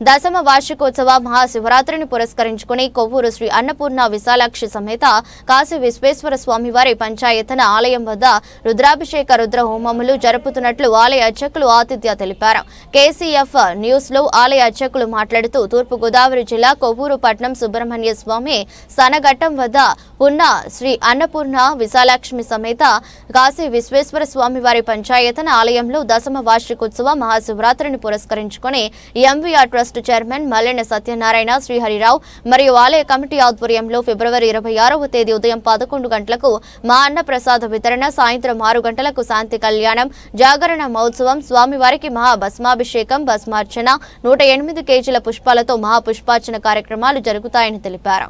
దశమ వార్షికోత్సవ మహాశివరాత్రిని పురస్కరించుకుని కొవ్వూరు శ్రీ అన్నపూర్ణ విశాలాక్షి సమేత కాశీ విశ్వేశ్వర స్వామి వారి పంచాయతన ఆలయం వద్ద రుద్రాభిషేక రుద్ర హోమములు జరుపుతున్నట్లు ఆలయ అర్చకులు ఆతిథ్య తెలిపారు. కేసీఎఫ్ న్యూస్లో ఆలయ అర్చకులు మాట్లాడుతూ తూర్పుగోదావరి జిల్లా కొవ్వూరు పట్నం సుబ్రహ్మణ్య స్వామి సనఘట్టం వద్ద ఉన్న శ్రీ అన్నపూర్ణ విశాలాక్ష్మి సమేత కాశీ విశ్వేశ్వర స్వామివారి పంచాయతన ఆలయంలో దశమ వార్షికోత్సవ మహాశివరాత్రిని పురస్కరించుకుని MVR trust chairman Mallena Satyanarayana Sriharirao మరియు ఆలయ కమిటీ ఆధ్వర్యంలో ఫిబ్రవరి ఇరవై ఆరవ తేదీ ఉదయం పదకొండు గంటలకు మా అన్న ప్రసాద వితరణ సాయంత్రం ఆరు గంటలకు శాంతి కళ్యాణం జాగరణ మహోత్సవం స్వామివారికి మహా భస్మాభిషేకం భస్మార్చన నూట ఎనిమిది కేజీల పుష్పాలతో మహాపుష్పార్చన కార్యక్రమాలు జరుగుతాయని తెలిపారు.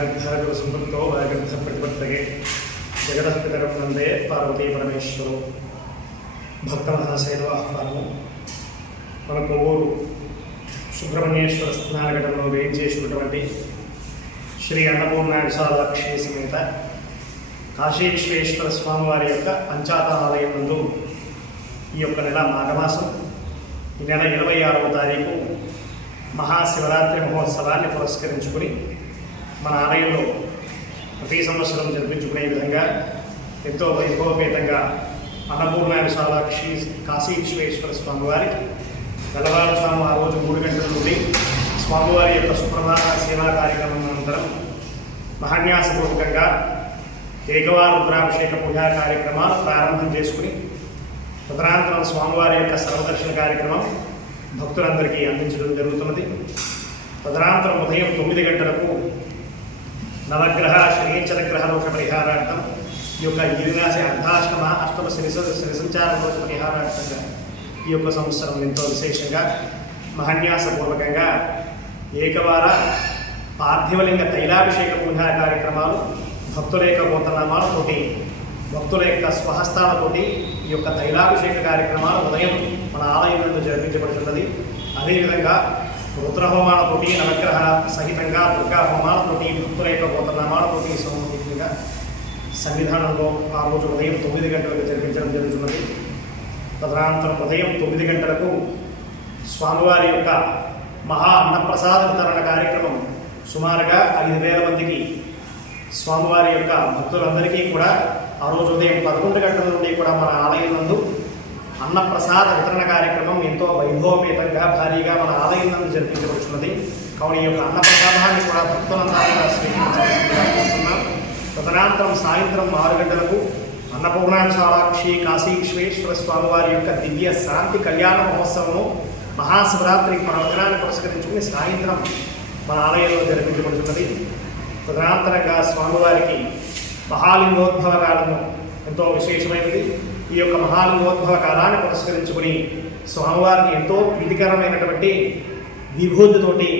భాగద్భాగవ సంపృక్తో భాగర్థ ప్రతిపత్తగే జగదపితరం నందే పార్వతీ పరమేశ్వరు భక్త మహాశైల ఆహ్వానము మన కొవ్వూరు సుబ్రహ్మణ్యేశ్వర స్నానఘటంలో వేయించేసినటువంటి శ్రీ అన్నపూర్ణ విశాలక్షి సమేత కాశీ విశ్వేశ్వర స్వామివారి యొక్క పంచాత ఆలయం నందు ఈ యొక్క నెల మాఘమాసం ఈ నెల ఇరవై ఆరవ తారీఖు మహాశివరాత్రి మహోత్సవాన్ని పురస్కరించుకుని మన ఆలయంలో ప్రతి సంవత్సరం జరిపించుకునే విధంగా ఎంతో వైభవపేతంగా అన్నపూర్ణ విశాలాక్షి కాశీ విశ్వేశ్వర స్వామివారికి తెల్లవారుజాము ఆ రోజు మూడు గంటల నుండి స్వామివారి యొక్క సుప్రభాత సేవా కార్యక్రమం అనంతరం మహాన్యాసపూర్వకంగా ఏకవార రుద్రాభిషేక పూజా కార్యక్రమాలు ప్రారంభం చేసుకుని తదనంతరం స్వామివారి యొక్క సర్వదర్శన కార్యక్రమం భక్తులందరికీ అందించడం జరుగుతున్నది. తదనంతరం ఉదయం తొమ్మిది గంటలకు నవగ్రహ శనీచరగ్రహ దోష పరిహారార్థం ఈ యొక్క గిరినాశ అర్ధాష్టమ అష్టమ శని శని సంచార దోష పరిహారార్థంగా ఈ యొక్క సంవత్సరం ఎంతో విశేషంగా మహన్యాసపూర్వకంగా ఏకవార పార్థివలింగ తైలాభిషేక పూజా కార్యక్రమాలు భక్తుల యొక్క గోతనామాలతోటి భక్తుల యొక్క స్వహస్తాలతోటి ఈ యొక్క తైలాభిషేక కార్యక్రమాలు ఉదయం మన ఆలయం నందు జరిపించబడుతున్నది. అదేవిధంగా రుద్రహోమాలతోటి నవగ్రహ సహితంగా దుర్గా హోమాలతోటి భక్తుల యొక్క గోతనామాలతోటి సన్నిధానంలో ఆ రోజు ఉదయం తొమ్మిది గంటలకు జరిపించడం జరుగుతున్నది. తదనంతరం ఉదయం తొమ్మిది గంటలకు స్వామివారి యొక్క మహా అన్నప్రసాద వితరణ కార్యక్రమం సుమారుగా ఐదు వేల మందికి స్వామివారి యొక్క భక్తులందరికీ కూడా ఆ రోజు ఉదయం పదకొండు గంటల నుండి కూడా మన ఆలయం నందు అన్నప్రసాద వితరణ కార్యక్రమం ఎంతో వైభవపేతంగా భారీగా మన ఆలయం నందు జరిపించవచ్చున్నది కావున ఈ యొక్క అన్నప్రసాదాన్ని కూడా భక్తులందరూ స్వీకరించాలనుకుంటున్నాం తదనంతరం సాయంత్రం ఆరు గంటలకు అన్నపూర్ణాచారాక్షి కాశీ విశ్వేశ్వర స్వామివారి యొక్క దివ్య శాంతి కళ్యాణ మహోత్సవము మహాశివరాత్రి పర్వదినాన్ని పురస్కరించుకుని సాయంత్రం మన ఆలయంలో జరిపించబడుతున్నది. తదనంతరంగా స్వామివారికి మహాలింగోద్భవ కాలము ఎంతో విశేషమైనది. ఈ యొక్క మహాలింగోద్భవ కాలాన్ని పురస్కరించుకుని స్వామివారికి ఎంతో ప్రీతికరమైనటువంటి విభూతితోటి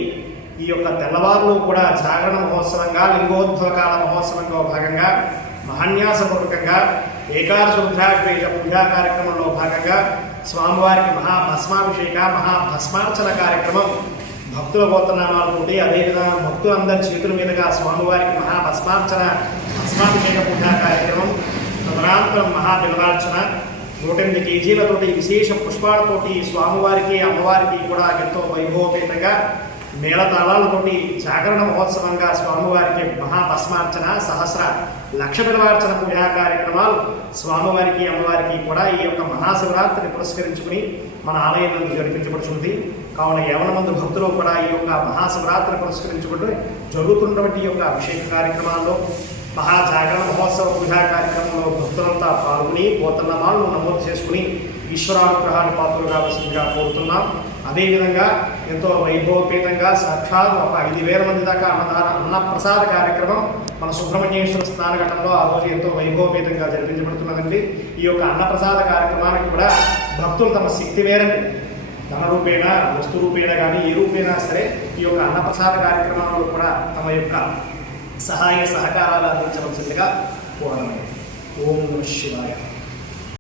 ఈ యొక్క తెల్లవారులు కూడా జాగరణ మహోత్సవంగా లింగోద్భవకాల మహోత్సవంలో భాగంగా మహాన్యాసపూర్వకంగా ఏకాదశ రుద్రాభిషేక పూజా కార్యక్రమంలో భాగంగా స్వామివారికి మహాభస్మాభిషేక మహాభస్మార్చన కార్యక్రమం భక్తుల గోత్రనామాలతోటి అదేవిధంగా భక్తులందరి చేతుల మీదుగా స్వామివారికి మహాభస్మార్చన భస్మాభిషేక పూజా కార్యక్రమం తదనంతరం మహాబిలవార్చన నూట ఎనిమిది కేజీలతోటి విశేష పుష్పాలతోటి స్వామివారికి అమ్మవారికి కూడా ఎంతో వైభవపేతంగా మేళతాళాలతోటి జాగరణ మహోత్సవంగా స్వామివారికి మహాభస్మార్చన సహస్ర లక్ష బిలవార్చన పూజా కార్యక్రమాలు స్వామివారికి అమ్మవారికి కూడా ఈ యొక్క మహాశివరాత్రిని పురస్కరించుకుని మన ఆలయం నందు జరిపించబడుతుంది కావున యవన మంది భక్తులు కూడా ఈ యొక్క మహాశివరాత్రి పురస్కరించుకుంటూ జరుగుతున్నటువంటి ఈ యొక్క అభిషేక కార్యక్రమాల్లో మహాజాగరణ మహోత్సవ పూజా కార్యక్రమంలో భక్తులంతా పాల్గొని పోతన్నమాలను నమోదు చేసుకుని ఈశ్వరానుగ్రహాన్ని పాత్రలు కావాల్సిందిగా కోరుతున్నాం. అదేవిధంగా ఎంతో వైభవపేతంగా సాక్షాత్ ఒక ఐదు వేల మంది దాకా అన్నదాన అన్నప్రసాద కార్యక్రమం మన సుబ్రహ్మణ్యేశ్వర స్నానఘట్టంలో ఆ రోజు ఎంతో వైభవపేతంగా జరిపించబడుతున్నదండి. ఈ యొక్క అన్నప్రసాద కార్యక్రమానికి కూడా భక్తులు తమ శక్తి మేరకు ధన రూపేణ వస్తు రూపేణ కానీ ఏ రూపేణా సరే ఈ యొక్క అన్నప్రసాద కార్యక్రమంలో కూడా తమ యొక్క సహాయ సహకారాలు అందించవలసిందిగా కోరడం ఓం నమ శివాయ.